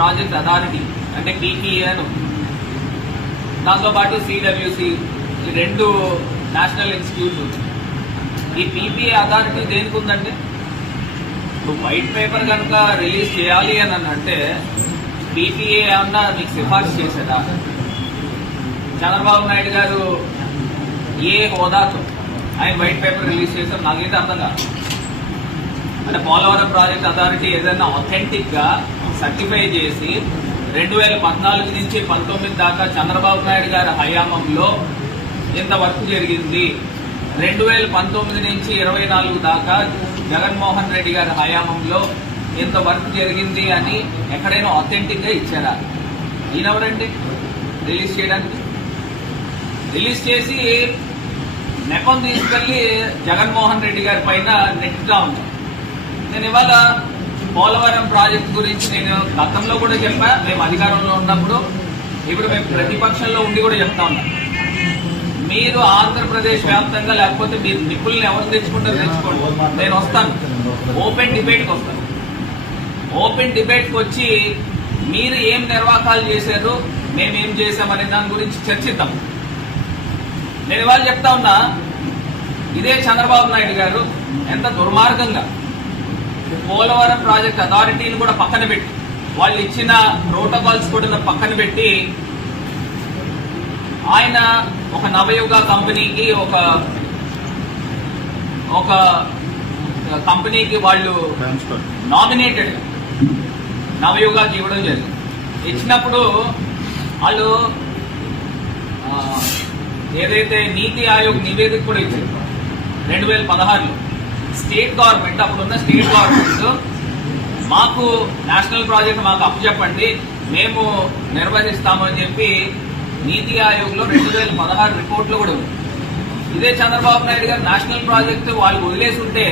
Project authority అంటే PPA అని ఉంది. దాంతోపాటు సిడబ్ల్యూసి, ఈ రెండు నేషనల్ ఇన్స్టిట్యూట్స్ ఉంది. ఈ పీపీఏ అథారిటీ దేనికి ఉందంటే, ఇప్పుడు వైట్ పేపర్ కనుక రిలీజ్ చేయాలి అని అంటే పీపీఏ ఏమన్నా మీకు సిఫార్సు చేసేదా? చంద్రబాబు నాయుడు గారు ఏ హోదాతో ఆయన వైట్ పేపర్ రిలీజ్ చేశారు నాకైతే అర్థం కాదు. అంటే పోలవరం ప్రాజెక్ట్ అథారిటీ ఏదైనా ఆథెంటిక్ గా సర్టిఫై చేసి 2014 నుంచి 19 దాకా చంద్రబాబు నాయుడు గారి హయాంలో ఇంత వర్క్ జరిగింది, 2019 నుంచి 24 దాకా జగన్మోహన్ రెడ్డి గారి హయాంలో ఇంత వర్క్ జరిగింది అని ఎక్కడైనా ఆథెంటిక్ గా ఇచ్చారా? ఈయనెవరండి రిలీజ్ చేయడానికి? రిలీజ్ చేసి నెపం తీసుకెళ్లి జగన్మోహన్ రెడ్డి గారి పైన నెట్టుగా ఉంది. నేను ఇవాళ పోలవరం ప్రాజెక్టు గురించి నేను గతంలో కూడా చెప్పా, మేము అధికారంలో ఉన్నప్పుడు, ఇప్పుడు మేము ప్రతిపక్షంలో ఉండి కూడా చెప్తా ఉన్నాం. మీరు ఆంధ్రప్రదేశ్ వ్యాప్తంగా లేకపోతే మీరు నిపుణులను ఎవరు తెచ్చుకుంటారో తెచ్చుకోండి, నేను వస్తాను, ఓపెన్ డిబేట్కి వస్తాను. ఓపెన్ డిబేట్కి వచ్చి మీరు ఏం నిర్వాకాలు చేశారు, మేమేం చేశామనే దాని గురించి చర్చిద్దాం. నేను ఇవాళ చెప్తా ఉన్నా, ఇదే చంద్రబాబు నాయుడు గారు ఎంత దుర్మార్గంగా పోలవరం ప్రాజెక్ట్ అథారిటీని కూడా పక్కన పెట్టి, వాళ్ళు ఇచ్చిన ప్రోటోకాల్స్ కూడా పక్కన పెట్టి, ఆయన ఒక నవయుగ కంపెనీకి ఒక కంపెనీకి వాళ్ళు నామినేటెడ్ నవయుగాకి ఇవ్వడం జరిగింది. ఇచ్చినప్పుడు వాళ్ళు ఏదైతే నీతి ఆయోగ్ నివేదిక కూడా ఇచ్చారు 2016లో. స్టేట్ గవర్నమెంట్, అప్పుడున్న స్టేట్ గవర్నమెంట్ మాకు నేషనల్ ప్రాజెక్ట్ మాకు అప్పచెప్పండి, మేము నిర్వహిస్తామని చెప్పి నీతి ఆయోగ్ లో 2016 రిపోర్ట్లో కూడా ఉంది. ఇదే చంద్రబాబు నాయుడు గారు నేషనల్ ప్రాజెక్టు వాళ్ళు వదిలేసి ఉంటే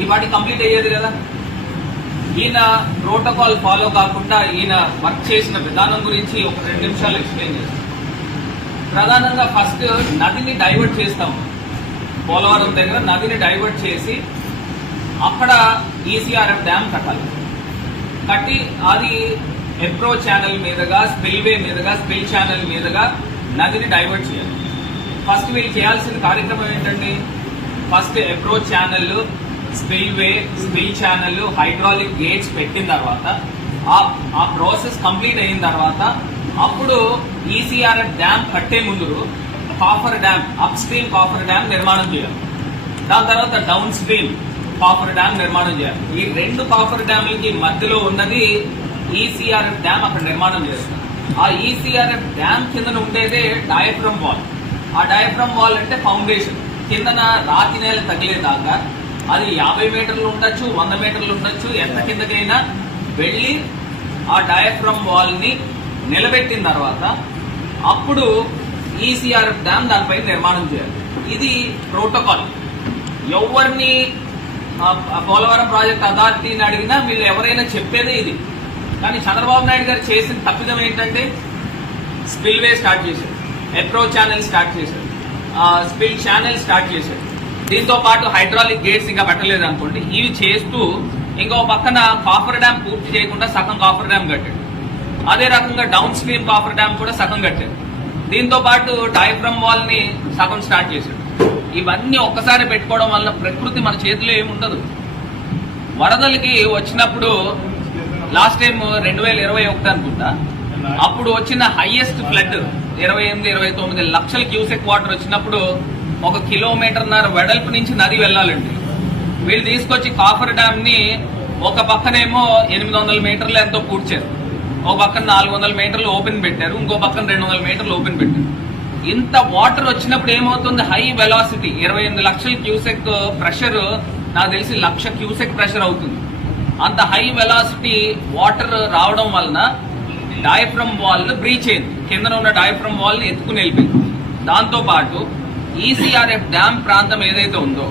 ఈ వాటి కంప్లీట్ అయ్యేది కదా. ఈయన ప్రోటోకాల్ ఫాలో కాకుండా ఈయన వర్క్ చేసిన విధానం గురించి ఒక 2 నిమిషాలు ఎక్స్ప్లెయిన్ చేస్తాం. ప్రధానంగా ఫస్ట్ నదిని డైవర్ట్ చేస్తాం. పోలవరం దగ్గర నదిని డైవర్ట్ చేసి అక్కడ ఈసీఆర్ఎఫ్ డ్యామ్ కట్టాలి. కట్టి అది అప్రోచ్ ఛానల్ మీదుగా, స్పిల్వే మీదుగా, స్పిల్ ఛానల్ మీదుగా నదిని డైవర్ట్ చేయాలి. ఫస్ట్ వీళ్ళు చేయాల్సిన కార్యక్రమం ఏంటండి, first approach channel, spillway, spill channel, hydraulic gates పెట్టిన తర్వాత ఆ ప్రాసెస్ కంప్లీట్ అయిన తర్వాత అప్పుడు ఈసీఆర్ఎఫ్ డ్యామ్ కట్టే ముందు coffer dam, up stream coffer dam నిర్మాణం చేయాలి. దాని తర్వాత డౌన్ స్ట్రీమ్ కాఫర్ డ్యామ్ నిర్మాణం చేయాలి. ఈ 2 కాఫర్ డ్యామ్లకి మధ్యలో ఉన్నది ఈసీఆర్ఎఫ్ డ్యామ్ అక్కడ నిర్మాణం చేస్తారు. ఆ ఈసీఆర్ఎఫ్ డ్యామ్ కిందన ఉండేదే డయాఫ్రమ్ వాల్. ఆ డయాఫ్రమ్ వాల్ అంటే ఫౌండేషన్. కిందన రాతి నేల తగిలేదాకా అది 50 మీటర్లు ఉండొచ్చు, 100 మీటర్లు ఉండొచ్చు, ఎంత కిందకైనా వెళ్ళి ఆ డయాఫ్రమ్ వాల్ ని నిలబెట్టిన తర్వాత అప్పుడు ఈసీఆర్ఎఫ్ డ్యామ్ దానిపై నిర్మాణం చేయాలి. ఇది ప్రోటోకాల్. ఎవరిని పోలవరం ప్రాజెక్ట్ అథారిటీని అడిగినా వీళ్ళు ఎవరైనా చెప్పేదే ఇది. కానీ చంద్రబాబు నాయుడు గారు చేసిన తప్పిదం ఏంటంటే స్పిల్వే స్టార్ట్ చేశారు, అప్రోచ్ ఛానల్ స్టార్ట్ చేశారు, స్పిల్ ఛానల్ స్టార్ట్ చేశారు. దీంతో పాటు హైడ్రాలిక్ గేట్స్ ఇంకా పెట్టలేదు అనుకోండి. ఇవి చేస్తూ ఇంకో పక్కన కాఫర్ డ్యామ్ పూర్తి చేయకుండా సగం కాఫర్ డ్యామ్ కట్టాడు. అదే రకంగా డౌన్ స్ట్రీమ్ కాఫర్ డ్యామ్ కూడా సగం కట్టాడు. దీంతో పాటు డయాఫ్రమ్ వాల్ ని సగం స్టార్ట్ చేశాడు. ఇవన్నీ ఒక్కసారి పెట్టుకోవడం వల్ల ప్రకృతి మన చేతిలో ఏముండదు. వరదలకి వచ్చినప్పుడు లాస్ట్ టైం 2021 అనుకుంటా, అప్పుడు వచ్చిన హైయెస్ట్ ఫ్లడ్ 28-29 లక్షల క్యూసెక్ వాటర్ వచ్చినప్పుడు 1 కిలోమీటర్న్నర వెడల్పు నుంచి నది వెళ్లాలండి. వీళ్ళు తీసుకొచ్చి కాఫర్ డ్యామ్ ని ఒక పక్కనేమో 800 మీటర్లు ఎంతో పూడ్చారు, ఒక పక్కన 400 మీటర్లు ఓపెన్ పెట్టారు, ఇంకో పక్కన 200 మీటర్లు ఓపెన్ పెట్టారు. ఇంత వాటర్ వచ్చినప్పుడు ఏమవుతుంది, హై వెలాసిటీ 28 లక్షల క్యూసెక్ ప్రెషర్, నాకు తెలిసి 1,00,000 క్యూసెక్ ప్రెషర్ అవుతుంది. అంత హై వెలాసిటీ వాటర్ రావడం వలన డయాఫ్రమ్ వాల్ బ్రీచ్ అయింది. కింద ఉన్న డయాఫ్రమ్ వాల్ ని ఎత్తుకుని వెళ్ళిపోయింది. దాంతో పాటు ఈసీఆర్ఎఫ్ డ్యామ్ ప్రాంతం ఏదైతే ఉందో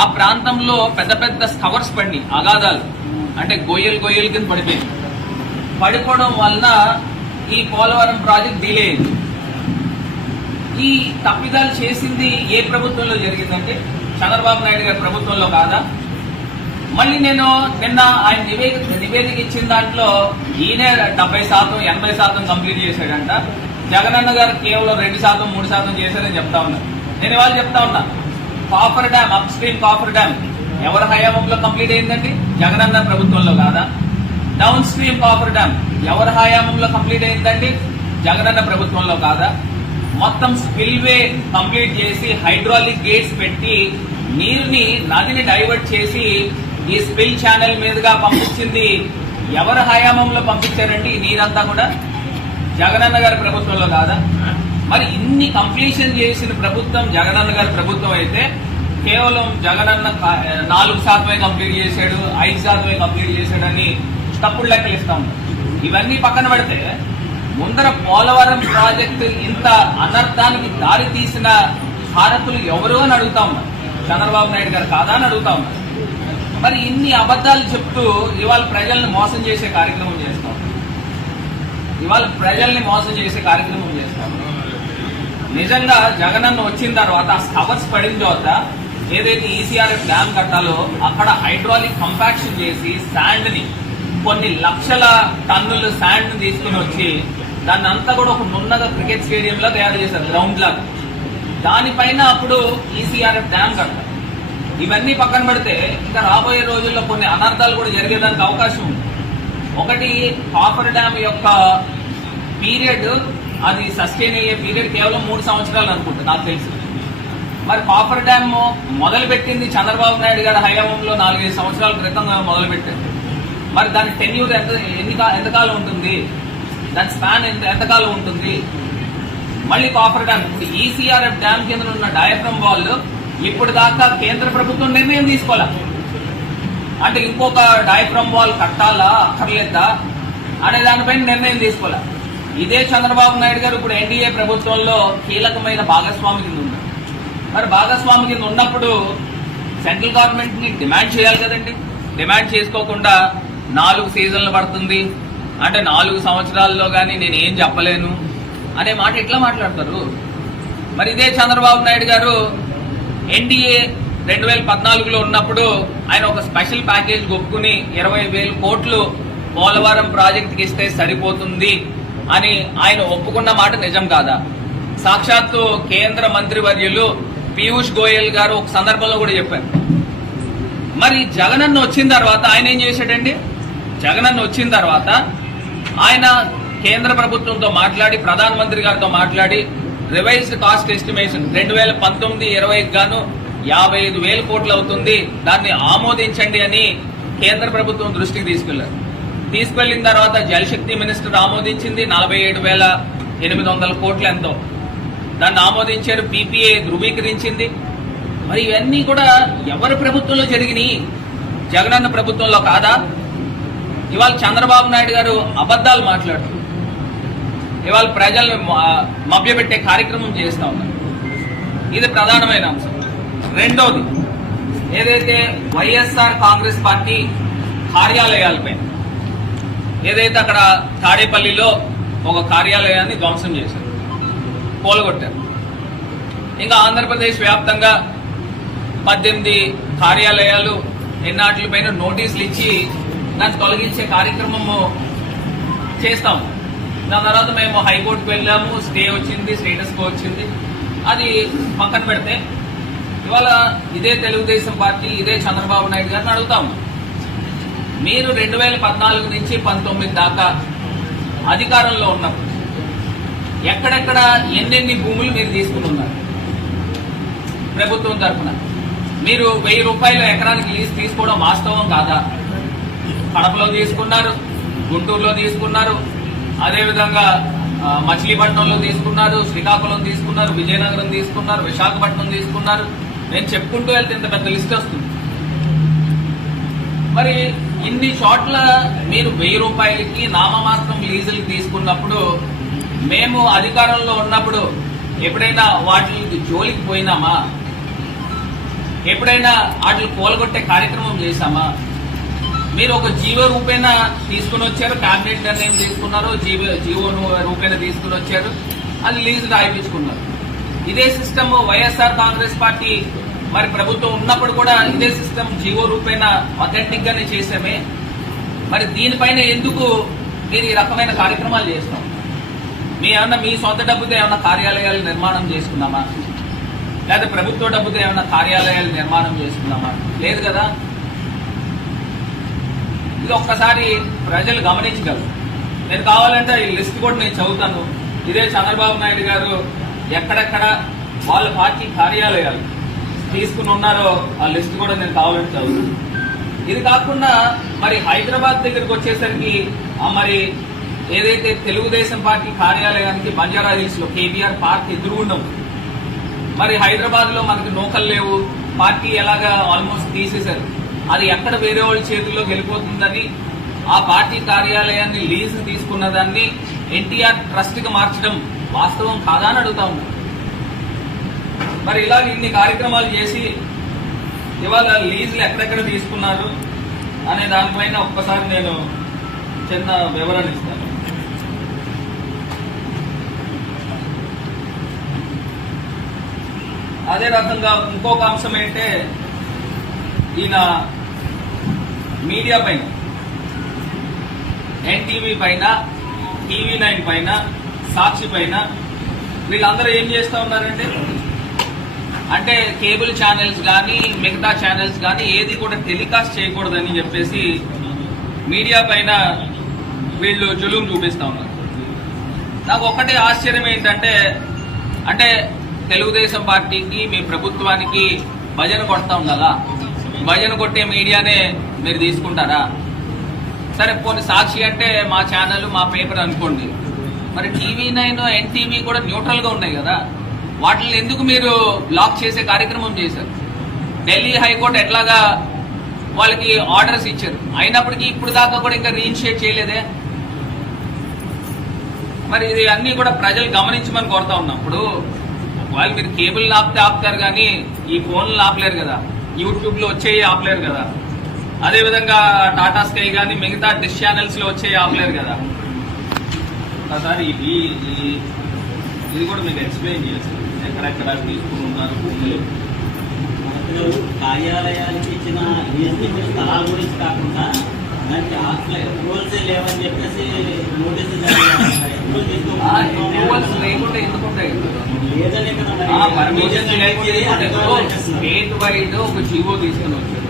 ఆ ప్రాంతంలో పెద్ద పెద్ద స్కవర్స్ పడి అగాధాలు అంటే గొయ్యలు కింద పడిపోయింది. పడిపోవడం వలన ఈ పోలవరం ప్రాజెక్ట్ డిలే అయింది. ఈ తప్పిదాలు చేసింది ఏ ప్రభుత్వంలో జరిగిందంటే చంద్రబాబు నాయుడు గారి ప్రభుత్వంలో కాదా? మళ్ళీ నేను నిన్న ఆయన నివేదిక ఇచ్చిన దాంట్లో ఈయన 70%, 80% కంప్లీట్ చేశాడంట. జగనన్న గారు కేవలం 2%, 3% చేశారని చెప్తా ఉన్నారు. నేను ఇవాళ చెప్తా ఉన్నా, coffer dam, up stream coffer dam ఎవరి హయాంలో కంప్లీట్ అయిందండి? జగనన్న ప్రభుత్వంలో కాదా? డౌన్ స్ట్రీమ్ కాఫర్ డ్యామ్ ఎవరి హయాంలో కంప్లీట్ అయిందండి? జగనన్న ప్రభుత్వంలో కాదా? మొత్తం స్పిల్వే కంప్లీట్ చేసి హైడ్రాలిక్ గేట్స్ పెట్టి నీరుని నదిని డైవర్ట్ చేసి ఈ స్పిల్ ఛానల్ మీదుగా పంపించింది ఎవరి హయాంలో పంపించారండి? ఈ నీరంతా కూడా జగనన్న గారి ప్రభుత్వంలో కాదా? మరి ఇన్ని కంప్లీషన్ చేసిన ప్రభుత్వం జగనన్న గారి ప్రభుత్వం అయితే కేవలం జగనన్న 4% కంప్లీట్ చేశాడు, 5% కంప్లీట్ చేశాడని తప్పుడు లెక్కలు ఇస్తా ఉన్నారు. ఇవన్నీ పక్కన పెడితే ముందర పోలవరం ప్రాజెక్టు ఇంత అనర్థానికి దారి తీసిన భారతులు ఎవరు అని అడుగుతా ఉన్నారు. చంద్రబాబు నాయుడు గారు కాదా అని అడుగుతా ఉన్నారు. మరి ఇన్ని అబద్ధాలు చెప్తూ ఇవాళ ప్రజల్ని మోసం చేసే కార్యక్రమం చేస్తాం. నిజంగా జగనన్న వచ్చిన తర్వాత స్కవర్స్ పడిన తర్వాత ఏదైతే ఈసీఆర్ఎఫ్ డ్యామ్ కట్టాలో అక్కడ హైడ్రాలిక్ కంపాక్షన్ చేసి శాండ్ ని, కొన్ని లక్షల టన్నుల శాండ్ ని తీసుకుని వచ్చి దాన్ని అంతా కూడా ఒక నున్నగా క్రికెట్ స్టేడియం లో తయారు చేశారు, గ్రౌండ్ లాగా. దానిపైన అప్పుడు ఈసీఆర్ఎఫ్ డ్యామ్ కట్టారు. ఇవన్నీ పక్కన పెడితే ఇంకా రాబోయే రోజుల్లో కొన్ని అనర్థాలు కూడా జరిగేదానికి అవకాశం ఉంది. ఒకటి, కాఫర్ డ్యామ్ యొక్క పీరియడ్, అది సస్టైన్ అయ్యే పీరియడ్ కేవలం 3 సంవత్సరాలు అనుకుంటా నాకు తెలిసి. మరి కాఫర్ డ్యామ్ మొదలుపెట్టింది చంద్రబాబు నాయుడు గారి హయాంలో 4-5 సంవత్సరాల క్రితం మొదలుపెట్టారు. మరి దాని టెన్యూర్ ఎంతకాలం ఉంటుంది? దాని స్పాన్ ఎంతకాలం ఉంటుంది? మళ్ళీ కాఫర్ డ్యామ్, ఇప్పుడు ఈసీఆర్ఎఫ్ డ్యామ్ కింద ఉన్న డయాఫ్రమ్ వాల్ ఇప్పుడు దాకా కేంద్ర ప్రభుత్వం నిర్ణయం తీసుకోవాలా, అంటే ఇంకొక డయాఫ్రమ్ వాల్ కట్టాలా అక్కర్లేదా అనే దానిపైన నిర్ణయం తీసుకోవాలా. ఇదే చంద్రబాబు నాయుడు గారు ఇప్పుడు ఎన్డీఏ ప్రభుత్వంలో కీలకమైన భాగస్వామి కింద ఉన్నారు. మరి భాగస్వామి కింద ఉన్నప్పుడు సెంట్రల్ గవర్నమెంట్ ని డిమాండ్ చేయాలి కదండి. డిమాండ్ చేసుకోకుండా 4 సీజన్లు పడుతుంది అంటే 4 సంవత్సరాల్లో కానీ నేను ఏం చెప్పలేను అనే మాట ఎట్లా మాట్లాడతారు? మరి ఇదే చంద్రబాబు నాయుడు గారు ఎన్డీఏ 2014లో ఉన్నప్పుడు ఆయన ఒక స్పెషల్ ప్యాకేజ్ ఒప్పుకుని 20,000 కోట్లు పోలవరం ప్రాజెక్టుకి ఇస్తే సరిపోతుంది అని ఆయన ఒప్పుకున్న మాట నిజం కాదా? సాక్షాత్తు కేంద్ర మంత్రివర్యులు పీయూష్ గోయల్ గారు ఒక సందర్భంలో కూడా చెప్పారు. మరి జగనన్న వచ్చిన తర్వాత ఆయన ఏం చేశాడండి? జగనన్న వచ్చిన తర్వాత ఆయన కేంద్ర ప్రభుత్వంతో మాట్లాడి, ప్రధానమంత్రి గారితో మాట్లాడి రివైజ్డ్ కాస్ట్ ఎస్టిమేషన్ 2019-20 గాను 55,000 కోట్లు అవుతుంది, దాన్ని ఆమోదించండి అని కేంద్ర ప్రభుత్వం దృష్టికి తీసుకెళ్లిన తర్వాత జలశక్తి మినిస్టర్ ఆమోదించింది 47,800 కోట్లు ఎంతో, దాన్ని ఆమోదించారు. పీపీఏ ధృవీకరించింది. మరి ఇవన్నీ కూడా ఎవరి ప్రభుత్వంలో జరిగినాయి? జగనన్న ప్రభుత్వంలో కాదా? ఇవాళ చంద్రబాబు నాయుడు గారు అబద్దాలు మాట్లాడుతూ ఇవాళ ప్రజల్ని మభ్యపెట్టే కార్యక్రమం చేస్తా ఉన్నారు. ఇది ప్రధానమైన అంశం. రెండోది, ఏదైతే వైఎస్ఆర్ కాంగ్రెస్ పార్టీ కార్యాలయాలపై ఏదైతే అక్కడ తాడేపల్లిలో ఒక కార్యాలయాన్ని ధ్వంసం చేశారు, కూలగొట్టారు. ఇంకా ఆంధ్రప్రదేశ్ వ్యాప్తంగా 18 కార్యాలయాలు ఎన్నాటిపైన నోటీసులు ఇచ్చి దాన్ని తొలగించే కార్యక్రమము చేస్తాము. దాని తర్వాత మేము హైకోర్టుకు వెళ్ళాము, స్టే వచ్చింది, స్టేటస్ కో వచ్చింది. అది పక్కన పెడితే ఇవాళ ఇదే తెలుగుదేశం పార్టీ, ఇదే చంద్రబాబు నాయుడు గారిని అడుగుతాము, మీరు 2014 నుంచి 19 దాకా అధికారంలో ఉన్నప్పుడు ఎక్కడెక్కడ ఎన్నెన్ని భూములు మీరు తీసుకుని ఉన్నారు? ప్రభుత్వం తరఫున మీరు 1000 రూపాయల ఎకరానికి లీజ్ తీసుకోవడం వాస్తవం కాదా? కడపలో తీసుకున్నారు, గుంటూరులో తీసుకున్నారు, అదేవిధంగా మచిలీపట్నంలో తీసుకున్నారు, శ్రీకాకుళం తీసుకున్నారు, విజయనగరం తీసుకున్నారు, విశాఖపట్నం తీసుకున్నారు. నేను చెప్పుకుంటూ వెళ్తే ఇంత పెద్ద లిస్ట్ వస్తుంది. మరి ఇన్ని చోట్ల మీరు 1000 రూపాయలకి నామమాత్రం లీజులు తీసుకున్నప్పుడు మేము అధికారంలో ఉన్నప్పుడు ఎప్పుడైనా వాటికి జోలికి పోయినామా? ఎప్పుడైనా వాటిని కూలగొట్టే కార్యక్రమం చేశామా? మీరు ఒక జీవో రూపేణ తీసుకుని వచ్చారు, కేబినెట్ నిర్ణయం తీసుకున్నారు, జీవో రూపేణ తీసుకుని వచ్చారు, అది లీజు రాయించుకున్నారు. ఇదే సిస్టమ్ వైఎస్ఆర్ కాంగ్రెస్ పార్టీ మరి ప్రభుత్వం ఉన్నప్పుడు కూడా ఇదే సిస్టమ్ జీవో రూపేణ అథెంటిక్ గానే చేసామే. మరి దీనిపైన ఎందుకు మీరు ఈ రకమైన కార్యక్రమాలు చేస్తాం? మీ సొంత డబ్బుతో ఏమన్నా కార్యాలయాలు నిర్మాణం చేసుకున్నామా? లేదా ప్రభుత్వ డబ్బుతో ఏమన్నా కార్యాలయాలు నిర్మాణం చేసుకున్నామా? లేదు కదా. ఇది ఒక్కసారి ప్రజలు గమనించగలరు. నేను కావాలంటే ఈ లిస్ట్ కూడా నేను చదువుతాను. ఇదే చంద్రబాబు నాయుడు గారు ఎక్కడెక్కడ వాళ్ళ పార్టీ కార్యాలయాలు తీసుకుని ఉన్నారో ఆ లిస్ట్ కూడా నేను కావాలంటే చదువుతాను. ఇది కాకుండా మరి హైదరాబాద్ దగ్గరకు వచ్చేసరికి మరి ఏదైతే తెలుగుదేశం పార్టీ కార్యాలయానికి బంజారా హిల్స్ లో కేబీఆర్ పార్క్ ఎదురుగుండం, మరి హైదరాబాద్ లో మనకి నూకలు లేవు, పార్టీ ఎలాగా ఆల్మోస్ట్ తీసేశారు. అది ఎక్కడ వేరే వాళ్ళ చేతుల్లోకి వెళ్ళిపోతుందని ఆ పార్టీ కార్యాలయాన్ని లీజు తీసుకున్న దాన్ని ఎన్టీఆర్ ట్రస్ట్ గా మార్చడం వాస్తవం కాదా అని అడుగుతా ఉన్నాం. మరి ఇలా ఇన్ని కార్యక్రమాలు చేసి ఇవాళ లీజులు ఎక్కడెక్కడ తీసుకున్నారు అనే దానిపైన ఒక్కసారి నేను చిన్న వివరణ ఇస్తాను. అదే రకంగా ఇంకొక అంశం ఏంటంటే ఈయన మీడియా పైన, ఎన్టీవీ పైన, TV9 పైన, సాక్షి పైన వీళ్ళందరూ ఏం చేస్తూ ఉన్నారంటే, అంటే కేబుల్ ఛానల్స్ కానీ మిగతా ఛానల్స్ కానీ ఏది కూడా టెలికాస్ట్ చేయకూడదని చెప్పేసి మీడియా పైన వీళ్ళు జులుం చూపిస్తూ ఉన్నారు. నాకు ఒక్కటే ఆశ్చర్యం ఏంటంటే, అంటే తెలుగుదేశం పార్టీకి మీ ప్రభుత్వానికి భజన కొడతా ఉండాలా? భజన కొట్టే మీడియానే మీరు తీసుకుంటారా? సరే పోనీ సాక్షి అంటే మా ఛానల్ మా పేపర్ అనుకోండి, మరి TV9 ఎన్టీవీ కూడా న్యూట్రల్ గా ఉన్నాయి కదా, వాటిని ఎందుకు మీరు బ్లాక్ చేసే కార్యక్రమం చేశారు? ఢిల్లీ హైకోర్టు ఎట్లాగా వాళ్ళకి ఆర్డర్స్ ఇచ్చారు, అయినప్పటికీ ఇప్పుడు దాకా కూడా ఇంకా రీఇనిషియేట్ చేయలేదే. మరి ఇది అన్ని కూడా ప్రజలు గమనించమని కోరుతా ఉన్నప్పుడు వాళ్ళు మీరు కేబుల్ ఆపుతారు కానీ ఈ ఫోన్లు ఆపలేరు కదా, యూట్యూబ్ లో వచ్చేవి ఆపలేరు కదా, అదేవిధంగా టాటా స్కై కానీ మిగతా డిష్ ఛానల్స్ లో వచ్చేవి ఆపలేరు కదా. ఒకసారి ఇది కూడా మీకు ఎక్స్ప్లెయిన్ చేస్తాను, ఎక్కడెక్కడ తీసుకుని ఉన్నారు భూములు. కార్యాలయానికి ఇచ్చిన స్థలాల గురించి కాకుండా దానికి రూల్స్ లేవని చెప్పేసి నోటీసు లేకుంటే ఎందుకుంటాయి? లేదనే కదా పర్మిషన్ స్టేట్ వైడ్ ఒక జీవో తీసుకుని వచ్చారు,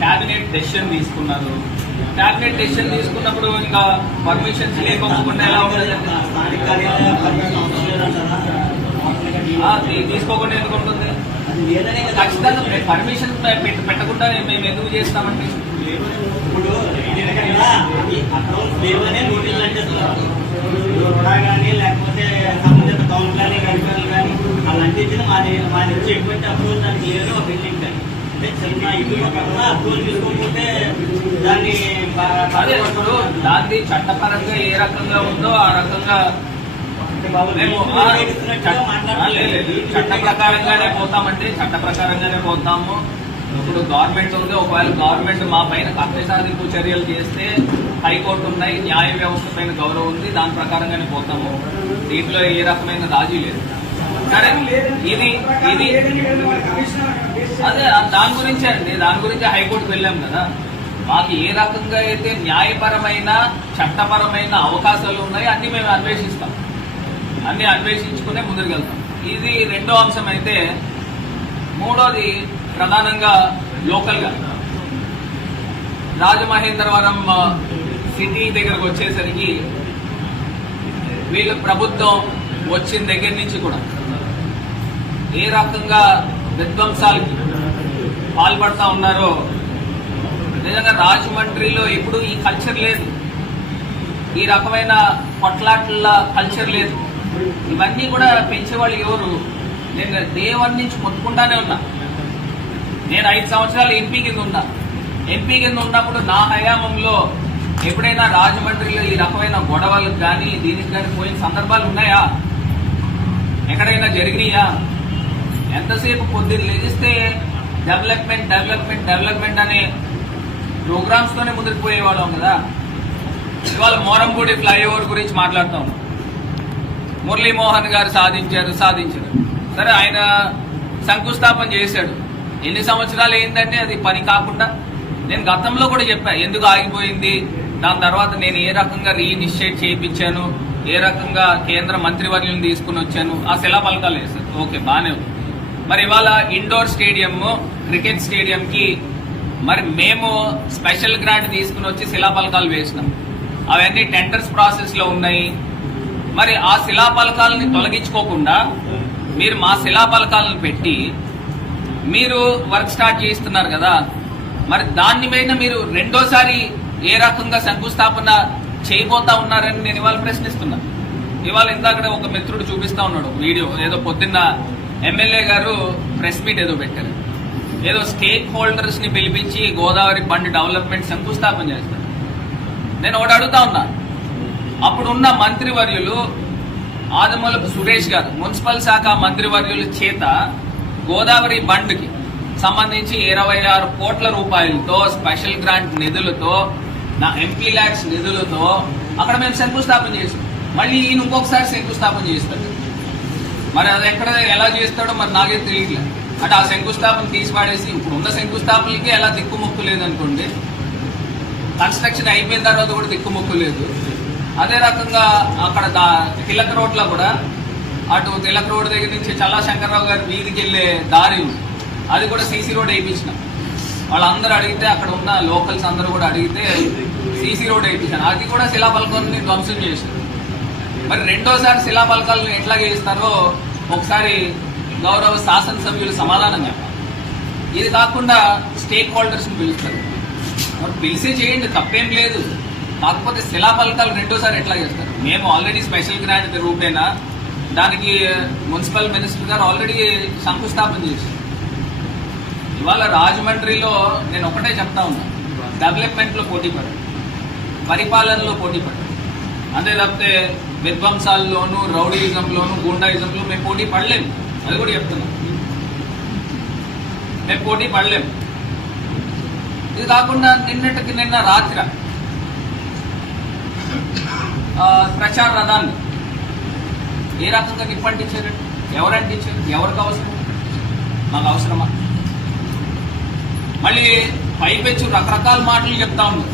క్యాబినెట్ డెసిషన్ తీసుకున్నారు. క్యాబినెట్ డెసిషన్ తీసుకున్నప్పుడు ఇంకా పర్మిషన్స్ లేకపోకుండా ఎలా ఉంటుంది? స్థానిక కార్యాలయ తీసుకోకుండా ఎందుకు ఉంటుంది? ఖచ్చితంగా పర్మిషన్ పెట్టకుండా మేము ఎందుకు చేస్తామండి? ఇప్పుడు అకౌంట్స్ లేవనే నోటీసులు అంటేస్తున్నారు. రుణా కానీ లేకపోతే సంబంధిత కౌన్సిల్ కానీ కానీ అలాంటిది మా నుంచి ఎటువంటి అప్రూవల్ దానికి లేదు. ఒక బిల్డింగ్ కానీ అంటే చిన్న ఇల్లు కాకుండా అప్రూవల్ తీసుకోకపోతే దాన్ని దాన్ని చట్టపరంగా ఏ రకంగా ఉందో ఆ రకంగా చట్ట ప్రకారంగానే పోతామంటే చట్ట ప్రకారంగానే పోతాము. ఇప్పుడు గవర్నమెంట్ ఉంది, ఒకవేళ గవర్నమెంట్ మా పైన కక్ష సాధింపు చర్యలు చేస్తే హైకోర్టు ఉన్నాయి, న్యాయ వ్యవస్థ పైన గౌరవం ఉంది, దాని ప్రకారంగానే పోతాము. దీంట్లో ఏ రకమైన రాజీ లేదు. సరే ఇది అదే దాని గురించే అండి, దాని గురించి హైకోర్టుకు వెళ్ళాం కదా. మాకు ఏ రకంగా అయితే న్యాయపరమైన చట్టపరమైన అవకాశాలు ఉన్నాయి అన్ని మేము అన్వేషిస్తాం, అన్ని అన్వేషించుకునే ముందుకు వెళ్తాం. ఇది రెండో అంశం అయితే, మూడోది ప్రధానంగా లోకల్ గా రాజమహేంద్రవరం సిటీ దగ్గరకు వచ్చేసరికి వీళ్ళ ప్రభుత్వం వచ్చిన దగ్గర నుంచి కూడా ఏ రకంగా విధ్వంసాలకి పాల్పడతా ఉన్నారో నిజంగా రాజమండ్రిలో ఎప్పుడు ఈ కల్చర్ లేదు, ఈ రకమైన కొట్లాట్ల కల్చర్ లేదు. ఇవన్నీ కూడా పెంచేవాళ్ళు ఎవరు? నేను దేవన్ నుంచి మొత్తుకుంటానే ఉన్నా. నేను 5 సంవత్సరాలు ఎంపీ కింద ఉన్నా. ఎంపీ కింద ఉన్నప్పుడు నా హయాంలో ఎప్పుడైనా రాజమండ్రిలో ఈ రకమైన గొడవలకు కానీ దీనికి కానీ పోయిన సందర్భాలు ఉన్నాయా? ఎక్కడైనా జరిగినాయా? ఎంతసేపు పొద్దున్న లెగిస్తే డెవలప్మెంట్ డెవలప్మెంట్ డెవలప్మెంట్ అనే ప్రోగ్రామ్స్ తోనే ముందుకు పోయేవాళ్ళం కదా. ఇవాళ మోరంపూడి ఫ్లైఓవర్ గురించి మాట్లాడుతాం. మురళీమోహన్ గారు సాధించారు. సరే ఆయన శంకుస్థాపన చేశాడు. ఎన్ని సంవత్సరాలు ఏంటంటే అది పని కాకుండా. నేను గతంలో కూడా చెప్పా ఎందుకు ఆగిపోయింది, దాని తర్వాత నేను ఏ రకంగా రీఇనిషియేట్ చేయించాను, ఏ రకంగా కేంద్ర మంత్రివర్యులను తీసుకుని వచ్చాను, ఆ శిలాఫలకాలు వేశారు. ఓకే, బాగానే ఉంది. మరి ఇవాళ ఇండోర్ స్టేడియం, క్రికెట్ స్టేడియం కి మరి మేము స్పెషల్ గ్రాంట్ తీసుకుని వచ్చి శిలాఫలకాలు వేసినాం. అవన్నీ టెండర్స్ ప్రాసెస్ లో ఉన్నాయి. మరి ఆ శిలాఫలకాలని తొలగించుకోకుండా మీరు మా శిలాఫలకాలను పెట్టి మీరు వర్క్ స్టార్ట్ చేస్తున్నారు కదా, మరి దాని మీద మీరు రెండోసారి ఏ రకంగా శంకుస్థాపన చేయబోతా ఉన్నారని నేను ఇవాళ ప్రశ్నిస్తున్నా. ఇవాళ ఇందాక ఒక మిత్రుడు చూపిస్తా ఉన్నాడు వీడియో, ఏదో పొద్దున్న ఎమ్మెల్యే గారు ప్రెస్ మీట్ ఏదో పెట్టారు, ఏదో స్టేక్ హోల్డర్స్ ని పిలిపించి గోదావరి బండ్ డెవలప్మెంట్ శంకుస్థాపన చేస్తారు. నేను ఒకటి అడుగుతా ఉన్నా, అప్పుడున్న మంత్రివర్యులు ఆదమూలపు సురేష్ గారు మున్సిపల్ శాఖ మంత్రివర్యుల చేత గోదావరి బండ్ కి సంబంధించి 26 కోట్ల రూపాయలతో స్పెషల్ గ్రాంట్ నిధులతో నా ఎంపీ ల్యాక్స్ నిధులతో అక్కడ మేము శంకుస్థాపన చేస్తాం. మళ్ళీ ఈయన ఇంకొకసారి శంకుస్థాపన చేస్తాడు. మరి అది ఎక్కడ ఎలా చేస్తాడో మరి నాకే తెలియట్లేదు. అంటే ఆ శంకుస్థాపన తీసి పాడేసి ఇప్పుడు ఉన్న శంకుస్థాపనకి ఎలా దిక్కుముక్కు లేదనుకోండి, కన్స్ట్రక్షన్ అయిపోయిన తర్వాత కూడా దిక్కుముక్కు లేదు. అదే రకంగా అక్కడ తిలక్ రోడ్ లో కూడా అటు తిలక్ రోడ్ దగ్గర నుంచి చల్లా శంకర్రావు గారి వీధికి వెళ్లే దారి ఉంది, అది కూడా సీసీ రోడ్ వేయించినాం. వాళ్ళందరూ అడిగితే అక్కడ ఉన్న లోకల్స్ అందరూ కూడా అడిగితే సీసీ రోడ్ వేయించాను, అది కూడా శిలాఫలకాలని ధ్వంసం చేశారు. మరి రెండోసారి శిలాఫలకాలను ఎట్లా చేస్తారో ఒకసారి గౌరవ శాసనసభ్యులు సమాధానం చెప్పాలి. ఇది కాకుండా స్టేక్ హోల్డర్స్ ని పిలుస్తారు, మరి పిలిచి చేయండి, తప్పేం లేదు. కాకపోతే శిలాఫలకాలు రెండోసారి ఎట్లా చేస్తారు? మేము ఆల్రెడీ స్పెషల్ గ్రాంట్ రూపేనా దానికి మున్సిపల్ మినిస్టర్ గారు ఆల్రెడీ శంకుస్థాపన చేశారు. ఇవాళ రాజమండ్రిలో నేను ఒకటే చెప్తా ఉన్నా, డెవలప్మెంట్ లో పోటీ పడండి, పరిపాలనలో పోటీ పడండి. అంతే తప్పితే విధ్వంసాల్లోనూ రౌడీయిజంలోనూ గూండాయిజంలో మేము పోటీ పడలేము. అది కూడా చెప్తున్నాం, మేము పోటీ పడలేము. ఇది కాకుండా నిన్నటికి నిన్న రాత్రి ప్రచార రథాన్ని ఏ రకంగా నిప్పంటించారండి? ఎవరంటించారు? ఎవరికి అవసరం? మాకు అవసరమా? మళ్ళీ పైపెచ్చు రకరకాల మాటలు చెప్తా ఉన్నారు,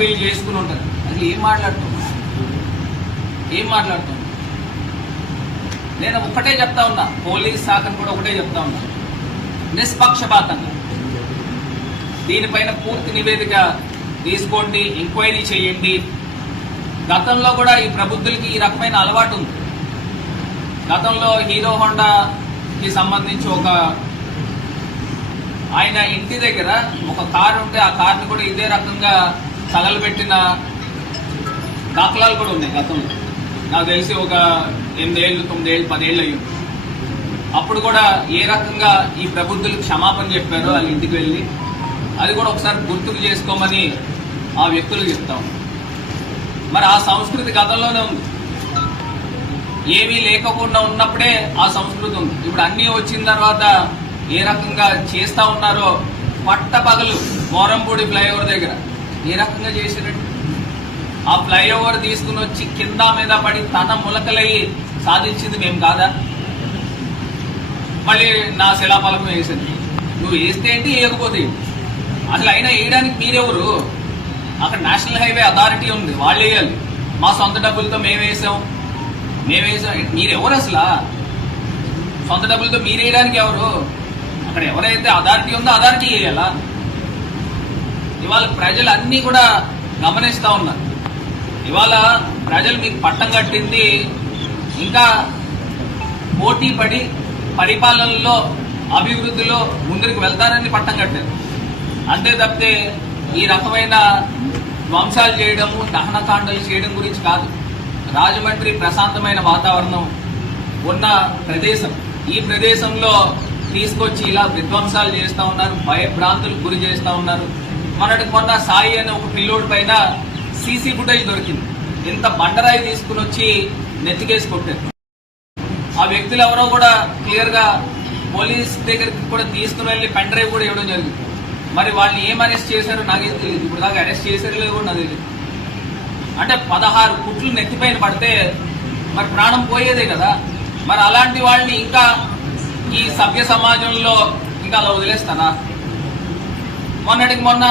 వీళ్ళు చేసుకుని ఉంటారు. అది ఏం మాట్లాడుతున్నారు? నేను ఒక్కటే చెప్తా ఉన్నా, పోలీస్ శాఖను కూడా ఒకటే చెప్తా ఉన్నా, నిష్పక్షపాతంగా దీనిపైన పూర్తి నివేదిక తీసుకోండి, ఎంక్వైరీ చేయండి. గతంలో కూడా ఈ ప్రబుద్ధులకి ఈ రకమైన అలవాటు ఉంది. గతంలో హీరో హోండాకి సంబంధించి ఒక ఆయన ఇంటి దగ్గర ఒక కారు ఉంటే ఆ కార్ని కూడా ఇదే రకంగా తగలబెట్టిన దాఖలాలు కూడా ఉన్నాయి గతంలో. నాకు తెలిసి ఒక 8 ఏళ్ళు 9 ఏళ్ళు 10 ఏళ్ళు అయ్యింది. అప్పుడు కూడా ఏ రకంగా ఈ ప్రబుద్ధులకు క్షమాపణ చెప్పారో వాళ్ళ ఇంటికి వెళ్ళి అది కూడా ఒకసారి గుర్తుకు చేసుకోమని ఆ వ్యక్తులు చెప్తాం. మరి ఆ సంస్కృతి గతంలోనే ఉంది, ఏమీ లేకుండా ఉన్నప్పుడే ఆ సంస్కృతి ఉంది. ఇప్పుడు అన్నీ వచ్చిన తర్వాత ఏ రకంగా చేస్తా ఉన్నారో, పట్టపగలు మోరంపూడి ఫ్లైఓవర్ దగ్గర ఏ రకంగా చేసినట్టు ఆ ఫ్లైఓవర్ తీసుకుని వచ్చి కింద మీద పడి తన ములకలయ్యి సాధించింది మేము కాదా? మళ్ళీ నా శిలాఫలకం వేసింది. నువ్వు వేస్తే ఏంటి, వేయకపోతే అసలు అయినా వేయడానికి మీరెవరు? అక్కడ నేషనల్ హైవే అథారిటీ ఉంది, వాళ్ళు వేయాలి. మా సొంత డబ్బులతో మేము వేసాం. మీరెవరు అసలు? సొంత డబ్బులతో మీరు వేయడానికి ఎవరు? అక్కడ ఎవరైతే అథారిటీ ఉందో అథారిటీ వేయాలా? ఇవాళ ప్రజలు అన్నీ కూడా గమనిస్తా ఉన్నారు. ఇవాళ ప్రజలు మీకు పట్టం కట్టింది ఇంకా పోటీ పడి పరిపాలనలో అభివృద్ధిలో ముందుకు వెళ్తారని పట్టం కట్టారు. అంతే తప్పితే ఈ రకమైన ధ్వంసాలు చేయడము, దహనకాండలు చేయడం గురించి కాదు. రాజమండ్రి ప్రశాంతమైన వాతావరణం ఉన్న ప్రదేశం. ఈ ప్రదేశంలో తీసుకొచ్చి ఇలా విధ్వంసాలు చేస్తా ఉన్నారు, భయభ్రాంతులకు గురి చేస్తా ఉన్నారు. మొన్న సాయి అనే ఒక పిల్లోడి పైన సీసీ ఫుటేజ్ దొరికింది. ఇంత బండరాయి తీసుకుని వచ్చి నెత్తికేసి కొట్టారు. ఆ వ్యక్తులు ఎవరో కూడా క్లియర్ గా పోలీస్ దగ్గరికి కూడా తీసుకుని వెళ్ళి పెన్ డ్రైవ్ కూడా ఇవ్వడం జరిగింది. మరి వాళ్ళని ఏం అరెస్ట్ చేశారో నాకేం తెలియదు. ఇప్పుడు దాకా అరెస్ట్ చేశారో లేదో కూడా నాకు తెలియదు. అంటే 16 కుట్లు నెత్తిపైన పడితే మరి ప్రాణం పోయేదే కదా. మరి అలాంటి వాళ్ళని ఇంకా ఈ సభ్య సమాజంలో ఇంకా అలా వదిలేస్తానా? మొన్నటికి మొన్న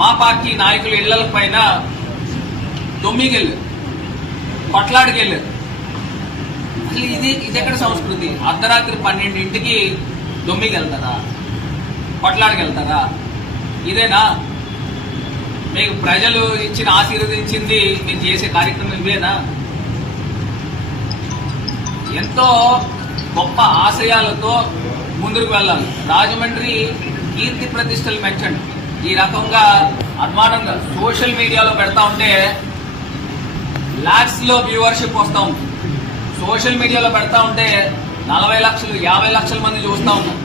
మా పార్టీ నాయకులు ఇళ్ల పైన దొమ్మికెళ్ళారు, కొట్లాడికెళ్ళారు. అసలు ఇదెక్కడ సంస్కృతి? అర్ధరాత్రి 12ంటికి దొమ్మికెళ్తారా, కొట్లాడికెళ్తారా? ఇదేనా మీకు ప్రజలు ఇచ్చిన ఆశీర్వదించింది? మీరు చేసే కార్యక్రమం ఇవేనా? ఎంతో గొప్ప ఆశయాలతో ముందుకు వెళ్ళాలి. రాజమండ్రి కీర్తి ప్రతిష్టలు పెంచండి. ఈ రకంగా అనుమానంగా సోషల్ మీడియాలో పెడతా ఉంటే లాక్స్ లో వ్యూవర్షిప్ వస్తూ ఉంది. సోషల్ మీడియాలో పెడతా ఉంటే 40 లక్షలు 50 లక్షల మంది చూస్తూ ఉన్నారు.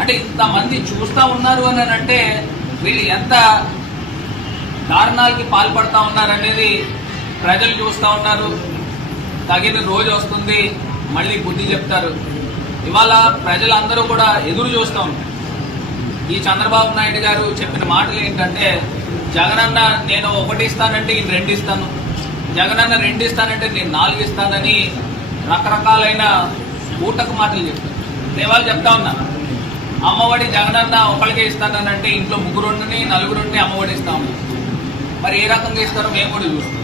అంటే ఇంతమంది చూస్తూ ఉన్నారు అని అంటే వీళ్ళు ఎంత దారుణాలకి పాల్పడతా ఉన్నారనేది ప్రజలు చూస్తూ ఉన్నారు. తగిన రోజు వస్తుంది, మళ్ళీ బుద్ధి చెప్తారు. ఇవాళ ప్రజలందరూ కూడా ఎదురు చూస్తూ ఉంటారు. ఈ చంద్రబాబు నాయుడు గారు చెప్పిన మాటలు ఏంటంటే, జగనన్న నేను 1 ఇస్తానంటే ఈయన 2 ఇస్తాను, జగనన్న 2 ఇస్తానంటే నేను 4 ఇస్తానని రకరకాలైన ఊటకు మాటలు చెప్తారు. దేవాళ్ళు చెప్తా ఉన్నా, అమ్మఒడి జగనన్న ఒకరికే ఇస్తానంటే ఇంట్లో 3 4 అమ్మఒడి ఇస్తాము. మరి ఏ రకంగా ఇస్తారో మేము కూడా చూస్తాం.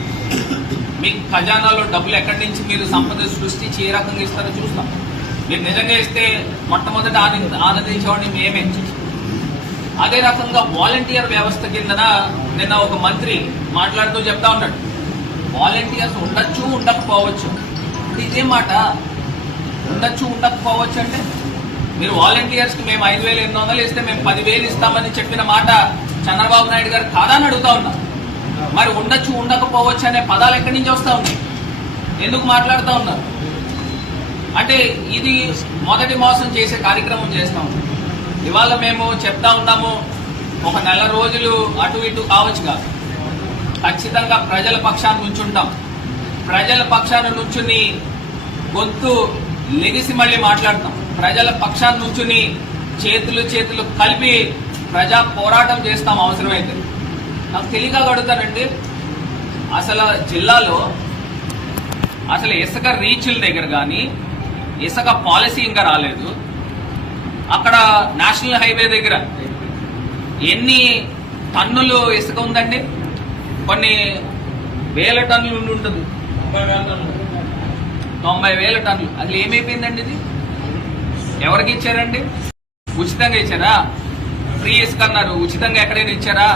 మీకు ఖజానాలో డబ్బులు ఎక్కడి నుంచి మీరు సంపద సృష్టించి ఏ రకంగా ఇస్తారో చూస్తాం. మీరు నిజంగా ఇస్తే మొట్టమొదటి ఆనందించేవాడిని మేమే. అదే రకంగా వాలంటీర్ వ్యవస్థ కిందన నిన్న ఒక మంత్రి మాట్లాడుతూ చెప్తా ఉన్నాడు, వాలంటీర్స్ ఉండొచ్చు ఉండకపోవచ్చు. ఇదే మాట, ఉండొచ్చు ఉండకపోవచ్చు అంటే మీరు వాలంటీర్స్కి మేము 5,800 ఇస్తే మేము 10,000 ఇస్తామని చెప్పిన మాట చంద్రబాబు నాయుడు గారు కాదని అడుగుతా ఉన్నా. మరి ఉండొచ్చు ఉండకపోవచ్చు అనే పదాలు ఎక్కడి నుంచి వస్తా ఉన్నాయి? ఎందుకు మాట్లాడుతూ ఉన్నారు? అంటే ఇది మొదటి మోసం చేసే కార్యక్రమం చేస్తా ఉన్నాం. ఇవాళ మేము చెప్తా ఉన్నాము, ఒక నెల రోజులు అటు ఇటు కావచ్చుగా, ఖచ్చితంగా ప్రజల పక్షాన్ని నుంచుంటాం. ప్రజల పక్షాన్ని నుంచుని గొంతు లెగిసి మళ్ళీ మాట్లాడతాం. ప్రజల పక్షాన్ని నుంచుని చేతులు కలిపి ప్రజా పోరాటం చేస్తాం అవసరమైతే. నాకు తెలియక అడుగుతానండి, అసలు జిల్లాలో అసలు ఇసుక రీచ్ల దగ్గర కానీ ఇసుక పాలసీ ఇంకా రాలేదు. అక్కడ నేషనల్ హైవే దగ్గర ఎన్ని టన్నులు ఇసుక ఉందండి? కొన్ని వేల టన్నులు ఉంటుంది, 90,000 టన్నులు. అసలు ఏమైపోయిందండి? ఇది ఎవరికి ఇచ్చారండి? ఉచితంగా ఇచ్చారా? ఫ్రీ ఇసుక అన్నారు, ఉచితంగా ఎక్కడైనా ఇచ్చారా?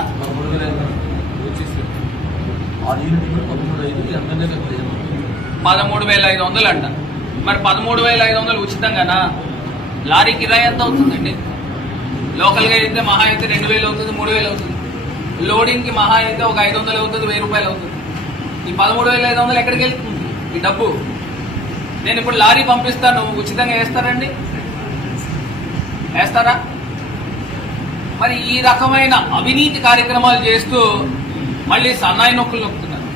13,500 అంట. మరి 13,500 ఉచితంగానా? లారీ కిరాయి ఎంత అవుతుందండి? లోకల్గా అయితే మహా అయితే 2,000 అవుతుంది, 3,000 అవుతుంది. లోడింగ్ కి మహా అయితే ఒక 500 అవుతుంది, 1,000 రూపాయలు అవుతుంది. ఈ 13,500 ఎక్కడికి వెళ్తుంది ఈ డబ్బు? నేను ఇప్పుడు లారీ పంపిస్తాను, ఉచితంగా వేస్తారండి? వేస్తారా? మరి ఈ రకమైన అవినీతి కార్యక్రమాలు చేస్తూ మళ్ళీ సన్నాయి నొక్కులు నొక్కుతున్నారు.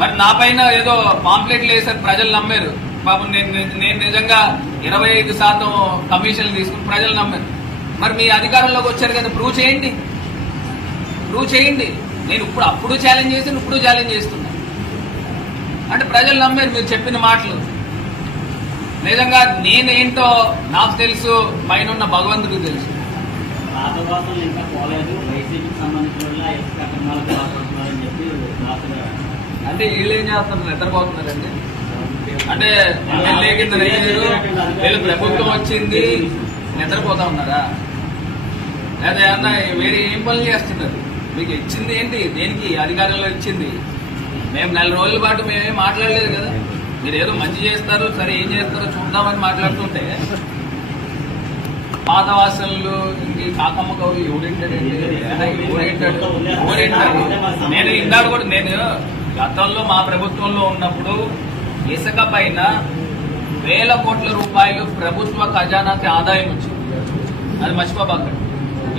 మరి నా పైన ఏదో పాంప్లెట్లు వేసారు, ప్రజలు నమ్మారు. పాపం నేను నిజంగా 25% కమిషన్లు తీసుకుని ప్రజలు నమ్మారు. మరి మీ అధికారంలోకి వచ్చారు కదా, ప్రూవ్ చేయండి. నేను అప్పుడు ఛాలెంజ్ చేశాను, ఇప్పుడు ఛాలెంజ్ చేస్తున్నా. అంటే ప్రజలు నమ్మారు మీరు చెప్పిన మాటలు. నిజంగా నేనేంటో నాకు తెలుసు, పైన ఉన్న భగవంతుడికి తెలుసు. రాతవాసం ఇంకా పోలేదు, వైసీపీకి సంబంధించిన ఇసుక అక్రమాలకు పాల్పడుతున్నారని చెప్పి అంటే వీళ్ళు ఏం చేస్తున్నారు? నిద్రపోతున్నారండి. అంటే ఎమ్మెల్యే కింద వీళ్ళు ప్రభుత్వం వచ్చింది, నిద్రపోతా ఉన్నారా? లేదా ఏమన్నా వేరే ఏం పనులు చేస్తున్నారు? మీకు ఇచ్చింది ఏంటి? దేనికి అధికారంలో ఇచ్చింది? మేము 4 రోజుల పాటు మేమేం మాట్లాడలేదు కదా. మీరు ఏదో మంచి చేస్తారు, సరే ఏం చేస్తారో చూద్దామని మాట్లాడుతుంటే పాత వాసనలు ఇంక కాకమ్మ కవులు ఎవరింటాడండి? నేను ఇందాక కూడా నేను గతంలో మా ప్రభుత్వంలో ఉన్నప్పుడు ఇసుక పైన 1,000 కోట్ల రూపాయలు ప్రభుత్వ ఖజానాకి ఆదాయం వచ్చింది. అది మర్చిపోబాకండి.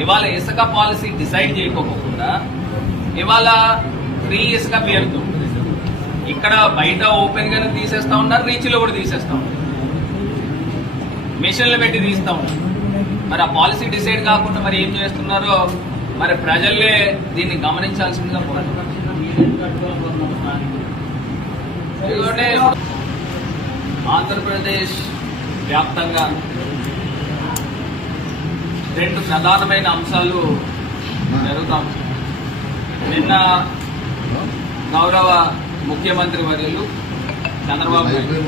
ఇవాళ ఇసుక పాలసీ డిసైడ్ చేయకోకుండా ఇవాళ ఫ్రీ ఇసుక పేరుతో ఇక్కడ బయట ఓపెన్ గానే తీసేస్తా ఉన్నారు, రీచ్లో కూడా తీసేస్తా ఉన్నారు, మిషన్లు పెట్టి తీస్తా ఉన్నారు. మరి ఆ పాలసీ డిసైడ్ కాకుండా మరి ఏం చేస్తున్నారో మరి ప్రజలే దీన్ని గమనించాల్సిందిగా కోరుతున్నారు. ఆంధ్రప్రదేశ్ వ్యాప్తంగా రెండు ప్రధానమైన అంశాలు జరుగుతాం. నిన్న గౌరవ ముఖ్యమంత్రి వర్యులు చంద్రబాబు నాయుడు